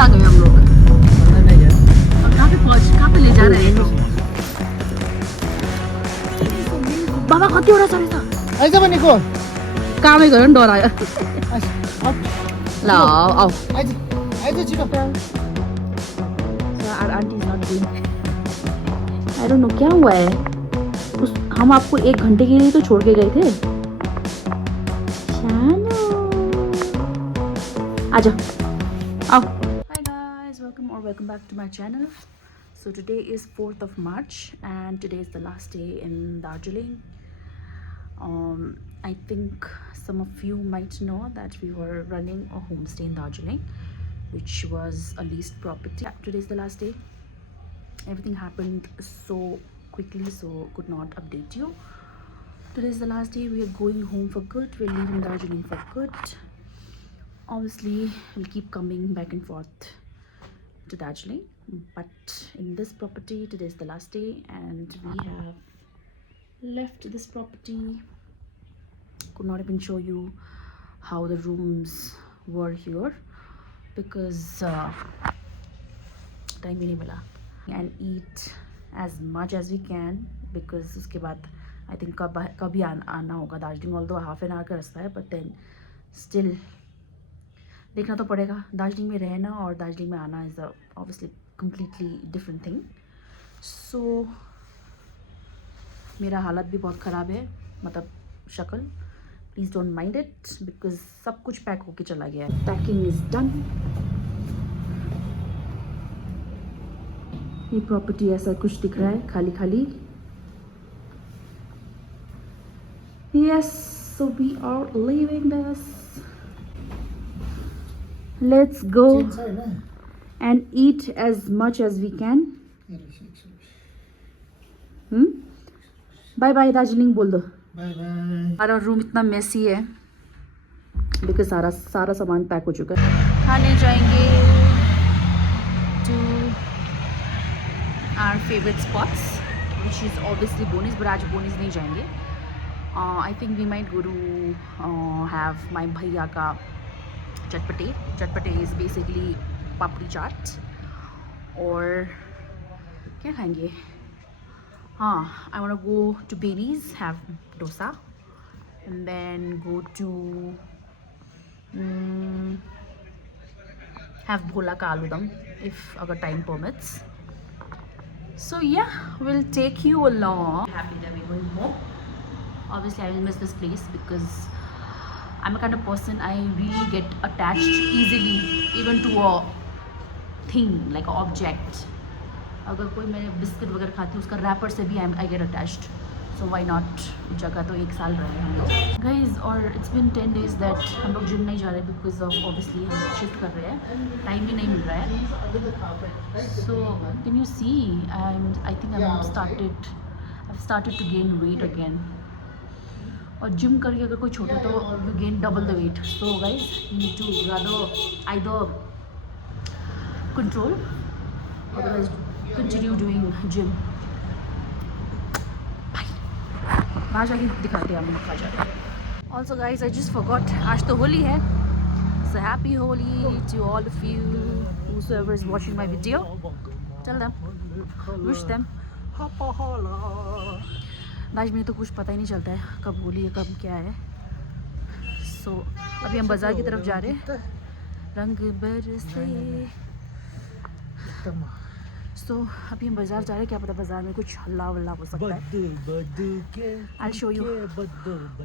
आ गए हम लोग? और कहाँ पे ले जा रहे हैं? बाबा कति वटा चढेछ? आइज भनेको कामै गयो नि डरायो। ल आऊ। आइज आइज छिटो Our auntie is not doing. I don't know क्या हुआ है। हम आपको 1 घंटे के लिए तो छोड़ के गए थे। शानू आजा आओ। Hi guys, welcome back to my channel. So today is 4th of March and today is the last day in Darjeeling. I think some of you might know that we were running a homestay in Darjeeling, which was a leased property. Today is the last day. Everything happened so quickly, so could not update you. Today is the last day. We are going home for good. We're leaving Darjeeling for good. Obviously we'll keep coming back and forth to Darjeeling, but in this property today is the last day and we have left this property. Could not even show you how the rooms were here because time ही नहीं मिला. And eat as much as we can because उसके बाद I think कभी आना होगा Darjeeling. although half an hour का रास्ता है but then still देखना तो पड़ेगा. दार्जिलिंग में रहना और दार्जिलिंग में आना is obviously completely different thing. So मेरा हालत भी बहुत ख़राब है, मतलब शक्ल. Please don't mind it because सब कुछ पैक होके चला गया है. Packing is done. ये प्रॉपर्टी ऐसा कुछ दिख रहा है, खाली खाली. Yes, so we are leaving this. Let's go and eat as much as we can. Bye bye Darjeeling बोल दो. Bye bye. हमारा रूम इतना मेसी है बिकॉज सारा सामान पैक हो चुका है. खाने जाएंगे to our favourite spots which is obviously बोनीस, बट आज बोनीस नहीं जाएंगे. I think we might go to have my भैया का चटपटे. चटपटे इज़ बेसिकली पापड़ी चाट. और क्या खाएंगे? हाँ, I want to go to Bailey's, have dosa, and then go to have bhola ka aloo dum if our time permits. So yeah, we'll take you along. Happy that we're going home. Obviously, I will miss this place because I'm a kind of person, I really get attached easily even to a thing like an object. अगर कोई मैं biscuit वगैरह खाती हूँ उसका wrapper से भी I get attached. So why not. जगह तो 1 साल रहे हम लोग गाइज. और इट्स बिन 10 days दैट हम लोग जिम नहीं जा रहे बिकॉज ऑफ ऑब्वियसली हम शिफ्ट कर रहे हैं, टाइम भी नहीं मिल रहा है. So can you see I think I started to gain weight again. और जिम करके अगर कोई छोटा तो you gain double the weight. So guys you need to rather either control otherwise continue doing gym. वहाँ जाके दिखाते हैं हम लोग खा जाते हैं. Also guys, I just forgot, आज तो होली है. So happy Holi to all of you whosoever is watching my video. Tell them, wish them. आज में तो कुछ पता ही नहीं चलता है कब होली है कब क्या है. So अभी हम बाज़ार की तरफ जा रहे हैं. रंग बरसे. So अभी हम बाज़ार जा रहे हैं, क्या पता बाज़ार में कुछ हल्ला वल्ला हो सकता है. I'll show you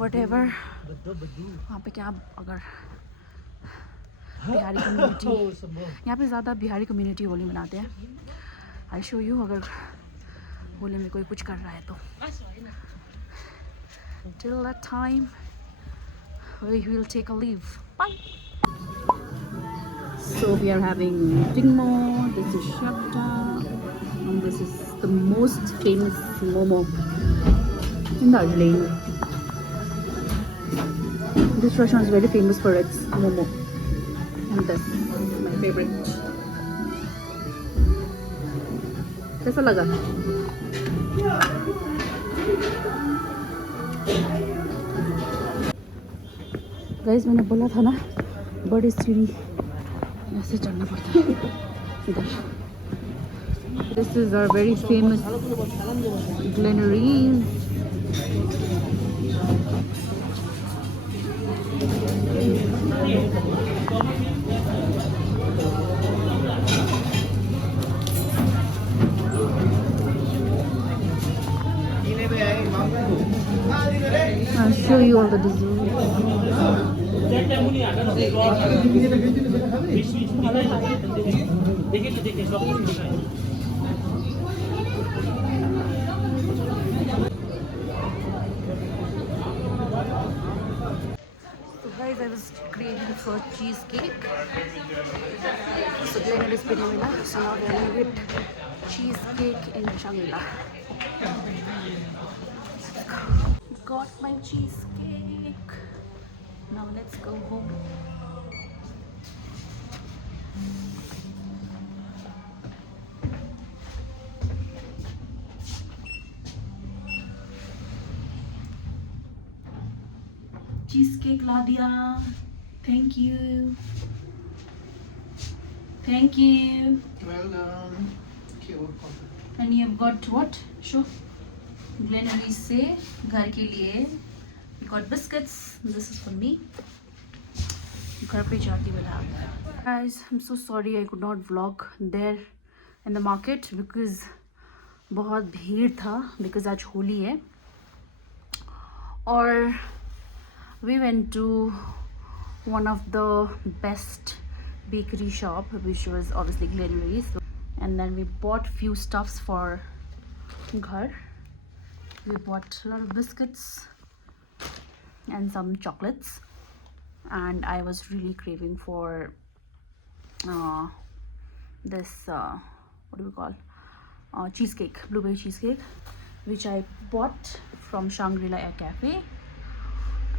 whatever. वहाँ पे क्या अगर बिहारी कम्युनिटी, यहाँ पे ज़्यादा बिहारी कम्युनिटी होली मनाते हैं. I'll show you अगर होली में कोई कुछ कर रहा है तो. Till that time we will take a leave. Bye. So we are having Tingmo, this is Shabda, and this is the most famous momo in Darjeeling. This restaurant is very famous for its momo, and this is my favorite. कैसा लगा? Guys मैंने बोला था ना बड़ी सीढ़ी ऐसे चढ़ना पड़ता है इधर. This is our very famous Glenaries. I'll show you all the desserts. So guys, I was craving for cheesecake. So Glenn is Penimila. So now we are going to get cheesecake in Shangri-La. Got my cheesecake. Now let's go home. Cheesecake ला दिया. Thank you. Thank you. Well done. Okay, what coffee? And you've got what? Show. Glenaries से घर के लिए. We got biscuits. This is for me. घर पे जाती will have. Guys, I'm so sorry I could not vlog there in the market because बहुत भीड़ था because आज होली है. और we went to one of the best bakery shop, which was obviously Glenaries, and then we bought few stuffs for ghar. We bought a lot of biscuits and some chocolates, and I was really craving for this what do we call cheesecake, blueberry cheesecake, which I bought from Shangri-La Air Cafe.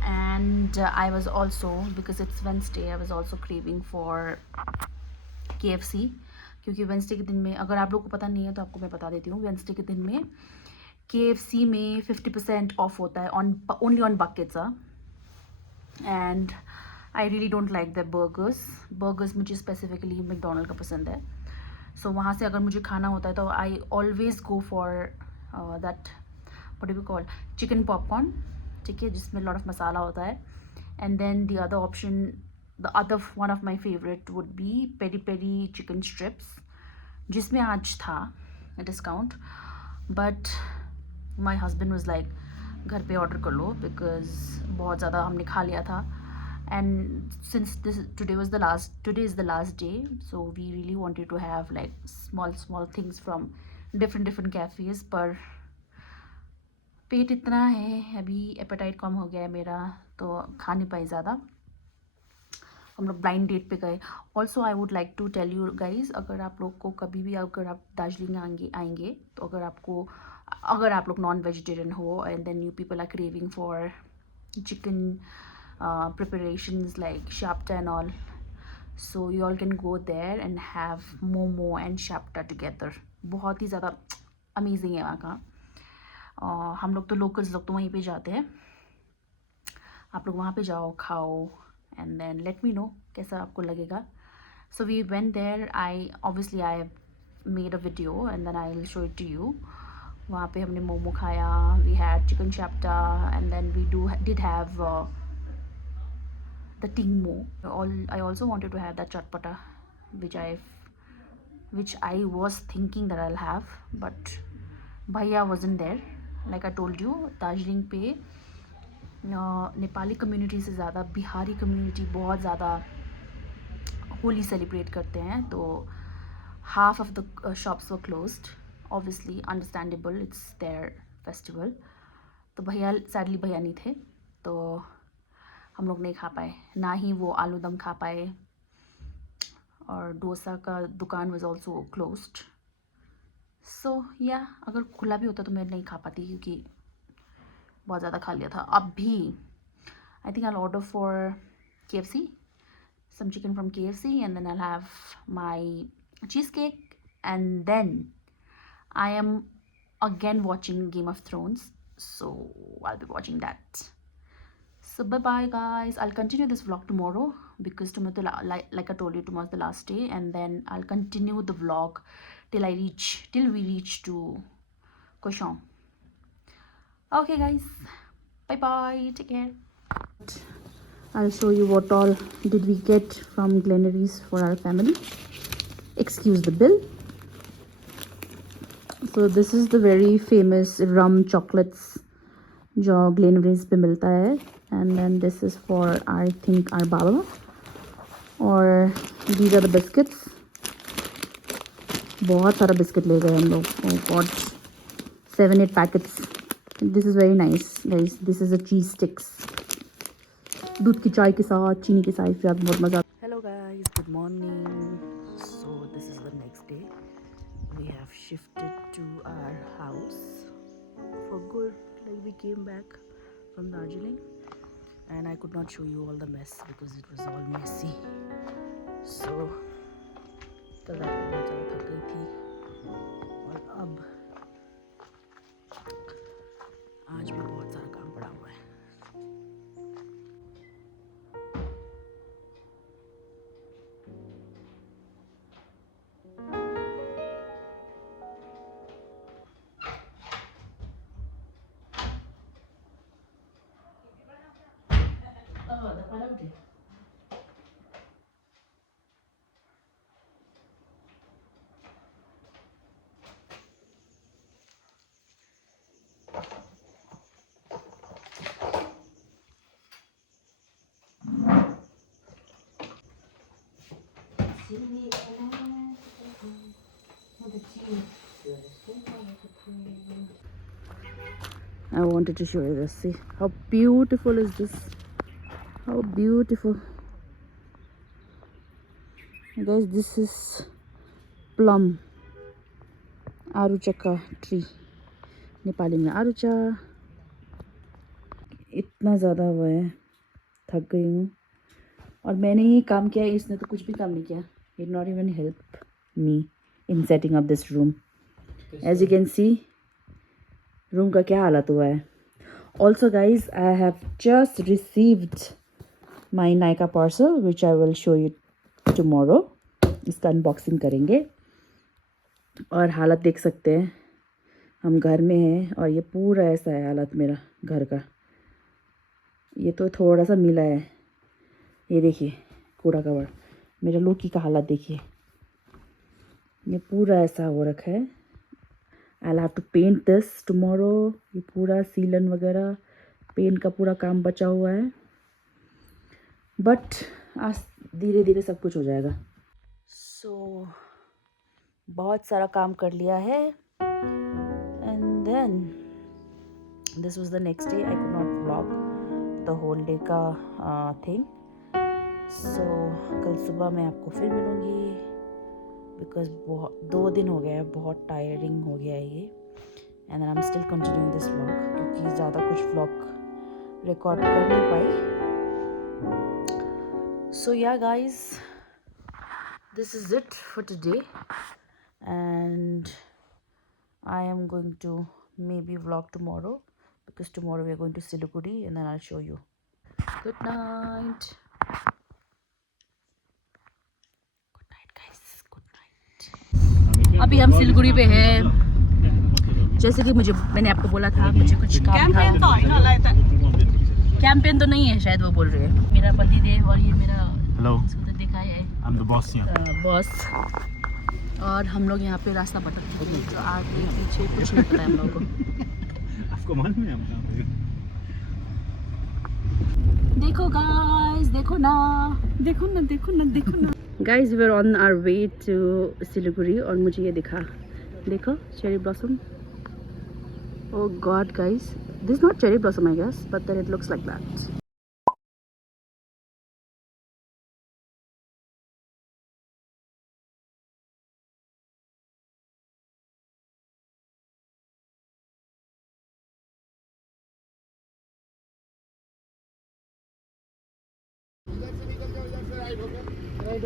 And I was also, because it's Wednesday, I was also craving for KFC, क्योंकि Wednesday के दिन में, अगर आप लोग को पता नहीं है तो आपको मैं बता देती हूँ, वेंसडे के दिन में KFC में 50% ऑफ होता है only on buckets. And I really don't like the burgers मुझे स्पेसिफिकली मैकडोनल्ड का पसंद है. सो वहाँ से अगर मुझे खाना होता है तो I always go for that what do we call chicken popcorn, ठीक है, जिसमें लॉट ऑफ मसाला होता है. And then the other option, the other one of my favourite would be peri peri chicken strips, जिसमें आज था discount. But my husband was like घर पे ऑर्डर कर लो बिकॉज बहुत ज़्यादा हमने खा लिया था. And since today is the last day, so we really wanted to have like small things from different cafes. पर पेट इतना है अभी, एपेटाइट कम हो गया है मेरा, तो खा नहीं पाई ज़्यादा. हम लोग ब्लाइंड डेट पे गए. Also I would like to tell you guys, अगर आप लोग को कभी भी, अगर आप दार्जिलिंग आएंगे तो अगर आप लोग नॉन वेजिटेरियन हो and then you people are craving for chicken preparations like shapta and all, so you all can go there and have momo and shapta together. बहुत ही ज़्यादा अमेजिंग है वहाँ का. हम लोग तो लोकल्स लोग तो वहीं पे जाते हैं. आप लोग वहाँ पे जाओ, खाओ, and then let me know कैसा आपको लगेगा. So we went there. I made a video and then I will show it to you. वहाँ पे हमने मोमो खाया, we had chicken shapta, and then we did have the tingmo. I also wanted to have that chatpata, which I was thinking that I'll have, but bhaiya wasn't there. Like I told you, Darjeeling पे Nepali community से ज़्यादा Bihari community बहुत ज़्यादा Holi celebrate करते हैं, तो half of the shops were closed. Obviously understandable, it's their festival. तो भैया सैडली भैया नहीं थे, तो हम लोग नहीं खा पाए, ना ही वो आलू दम खा पाए, और डोसा का दुकान वाज आल्सो क्लोज्ड. सो या अगर खुला भी होता तो मैं नहीं खा पाती क्योंकि बहुत ज़्यादा खा लिया था. अब भी आई think I order for KFC, some chicken from KFC, and then I'll have my cheesecake, and then I am again watching Game of Thrones, so I'll be watching that. So bye bye guys, I'll continue this vlog tomorrow because tomorrow, like I told you, tomorrow's the last day, and then I'll continue the vlog till we reach to Koshon. Okay, guys, bye bye. Take care. I'll show you what all did we get from Glenaries for our family. Excuse the bill. So this is the very famous rum chocolates जो Glenaries पे मिलता है, and then this is for I think our baba, और these are the biscuits. बहुत सारा biscuit ले गए हम लोग. Oh God, 7-8 packets. This is very nice, guys. This is a cheese sticks. दूध की चाय के साथ, चीनी के साथ बहुत मज़ा. Hello guys, good morning. So this is the next day. We have shifted to our house for good. Like we came back from Darjeeling, and I could not show you all the mess because it was all messy. So कल रात को बहुत ज़्यादा थक गई थी, और अब आज भी बहुत सारा काम पड़ा हुआ है. I wanted to show you this. See how beautiful is this? How beautiful. Guys, this is plum arucha का tree. नेपाली में आरुचा. इतना ज़्यादा हुआ है, थक गई हूँ. और मैंने ही काम किया, इसने तो कुछ भी काम नहीं किया. It not even help me in setting up this room. As you can see, room का क्या हालत हुआ है. Also guys, I have just received my Nykaa parcel which I will show you tomorrow. इसका unboxing करेंगे. और हालत देख सकते हैं, हम घर में हैं और ये पूरा ऐसा है हालत मेरा घर का. ये तो थोड़ा सा मिला है. ये देखिए कूड़ा कवर. मेरा लोकी का हालत देखिए, ये पूरा ऐसा हो रखा है. I'll have to paint this tomorrow. ये पूरा सीलन वगैरह पेंट का पूरा काम बचा हुआ है, बट आज धीरे धीरे सब कुछ हो जाएगा. So बहुत सारा काम कर लिया है. And then this was the next day. I could not vlog the whole day का thing. So कल सुबह मैं आपको फिर मिलूँगी, बिकॉज 2 दिन हो गया है, बहुत टायरिंग हो गया है ये. And then I am still continuing this vlog, क्योंकि ज़्यादा कुछ व्लॉग रिकॉर्ड कर नहीं पाई. So yeah guys, this is it for today, and I am going to maybe vlog tomorrow, because tomorrow we are going to Siliguri, and then I will show you. Good night. अभी हम सिलीगुड़ी पे हैं. जैसे कि मैंने आपको बोला था, मुझे कुछ काम था. कैंपेन तो नहीं है शायद, वो बोल रहे हैं. मेरा पति देव और ये मेरा देखा है बॉस. और हम लोग यहाँ पे रास्ता भटकते हैं, तो आगे पीछे कुछ नहीं पता है हम लोगों को. आपको मालूम है? देखो गाइस, देखो ना, देखो ना, देखो ना, देखो ना. Guys, we were on our way to Siliguri, और मुझे ये दिखा, देखो cherry blossom. Oh God, guys, this is not cherry blossom, I guess, but then it looks like that.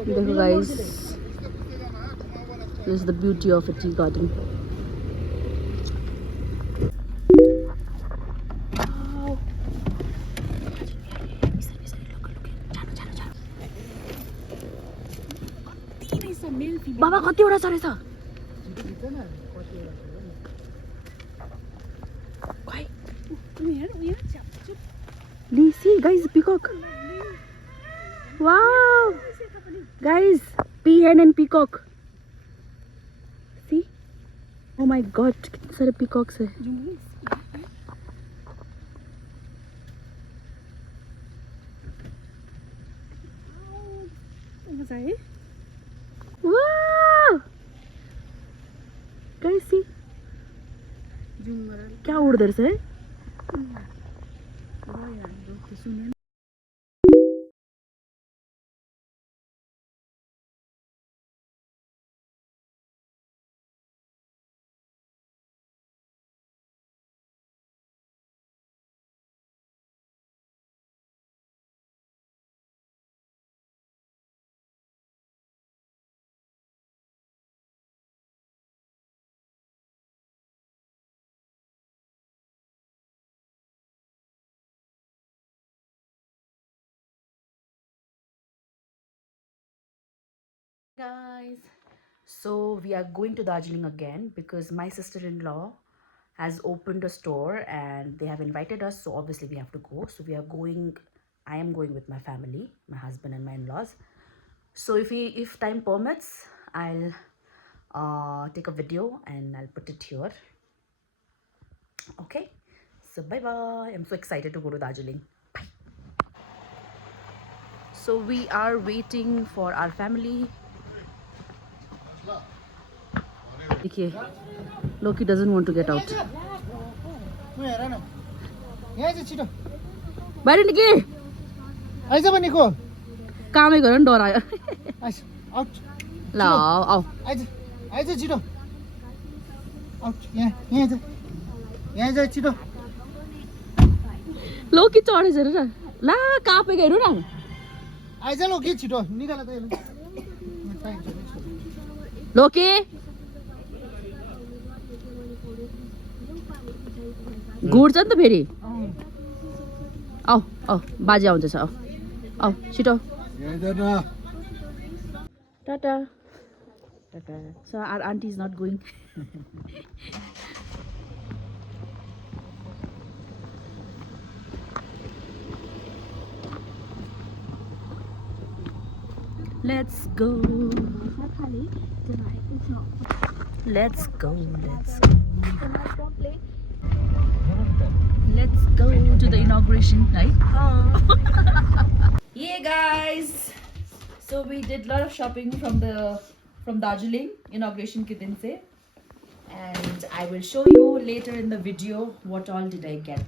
देखो guys, this is the beauty of a tea garden. बाबा कतिवटा छ रहेछ खै see guys peacock wow guys peahen and peacock see oh my god कितने सारे peacocks है wow guys see क्या उड़दर से guys, so we are going to Darjeeling again because my sister-in-law has opened a store and they have invited us, so obviously we have to go. So we are going, I am going with my family, my husband and my in-laws. So if time permits, I'll take a video and I'll put it here. Okay, so bye bye. I'm so excited to go to Darjeeling. Bye. So we are waiting for our family. देखिए Loki doesn't want to get out. बाहिर निक्ले eyes भनेको कामै गरेर नि डरायो eyes out ल आऊ eyes eyes छिटो out यहाँ यहाँ जा यहाँ जा छिटो लोकी चढेछ हेर न ला कापेको हेर्नु न आइज लो के छिटो निकाल त यसले लोकी घुर्छ नि त फेरि आऊ आऊ बाजे आउँदैछ आऊ आऊ छिटो tata tata so our aunty is not going Let's go. Let's go. Let's go to the inauguration, right? Yeah, guys. So we did a lot of shopping from Darjeeling inauguration ke din se, and I will show you later in the video what all did I get.